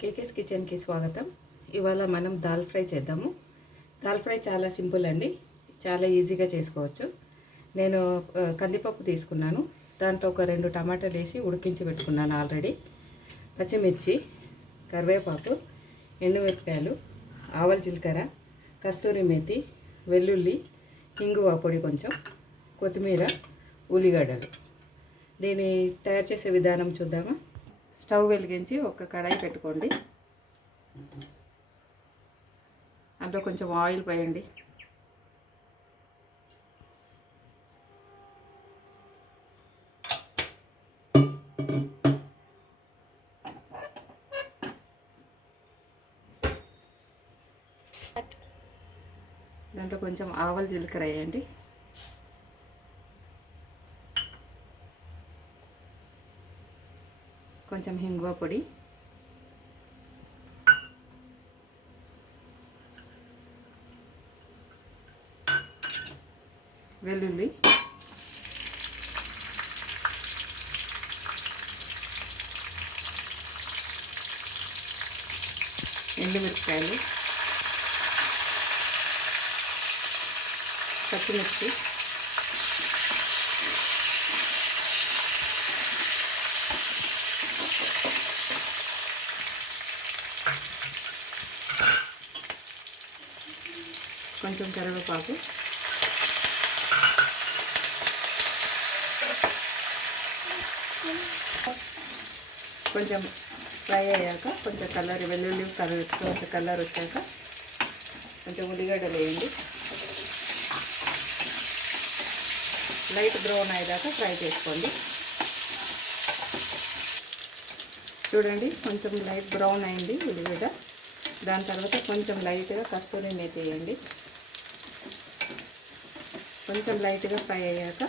కేకేస్ కిచెన్కి స్వాగతం. ఇవాళ మనం దాల్ ఫ్రై చేద్దాము. దాల్ ఫ్రై చాలా సింపుల్ అండి, చాలా ఈజీగా చేసుకోవచ్చు. నేను కందిపప్పు తీసుకున్నాను, దాంట్లో ఒక 2 టమాటాలు వేసి ఉడికించి పెట్టుకున్నాను ఆల్రెడీ. పచ్చిమిర్చి, కరివేపాకు, ఎండుమిరపకాయలు, ఆవాల జీలకర్ర, కస్తూరి మేతి, వెల్లుల్లి, ఇంగువ పొడి కొంచెం, కొత్తిమీర, ఉల్లిగడ్డలు. దీన్ని తయారు చేసే విధానం చూద్దామా. స్టవ్ వెలిగించి ఒక కడాయి పెట్టుకోండి. అందులో కొంచెం ఆయిల్ పోయండి. దాంట్లో కొంచెం ఆవాల జీలకర్ర వేయండి. కొంచెం హింగువ పొడి, వెల్లుల్లి, ఎండుమిరపకాయలు, పచ్చిమిర్చి, కొంచెం కరివేపాకు, కొంచెం ఫ్రై అయ్యాక కొంచెం కలర్, వెల్లుల్లి కొంచెం కలర్ వచ్చాక కొంచెం ఉల్లిగడ్డలు వేయండి. లైట్ బ్రౌన్ అయ్యేదాకా ఫ్రై చేసుకోండి. చూడండి, కొంచెం లైట్ బ్రౌన్ అయింది ఉల్లిగడ్డ. దాని తర్వాత కొంచెం లైట్గా కస్తూరి మేతి వేయండి. కొంచెం లైట్గా ఫ్రై అయ్యాక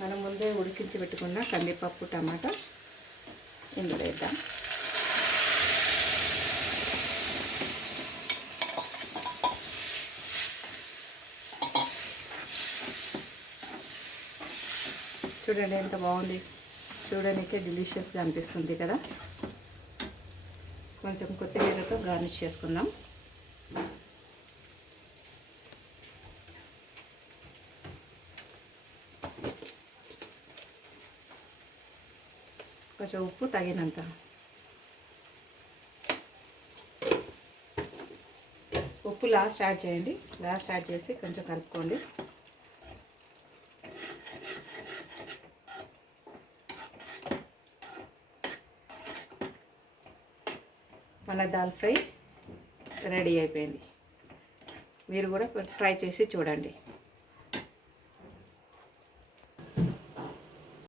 మనం ముందే ఉడికించి పెట్టుకున్న కందిపప్పు, టమాటా ఇందులో వేద్దాం. చూడండి ఎంత బాగుంది, చూడడానికే డెలిషియస్గా అనిపిస్తుంది కదా. కొంచెం కొత్తిమీరతో గార్నిష్ చేసుకుందాం. కొంచెం ఉప్పు తగినంత. ఉప్పు లాస్ట్ యాడ్ చేయండి. లాస్ట్ యాడ్ చేసి కొంచెం కలుపుకోండి. మన దాల్ ఫ్రై రెడీ అయిపోయింది. మీరు కూడా ట్రై చేసి చూడండి.